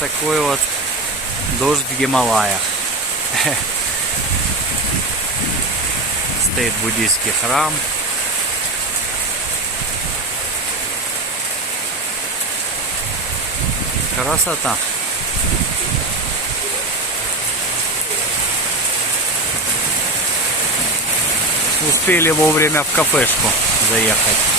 такой вот дождь в Гималаях. Стоит буддийский храм. Красота. Успели вовремя в кафешку заехать.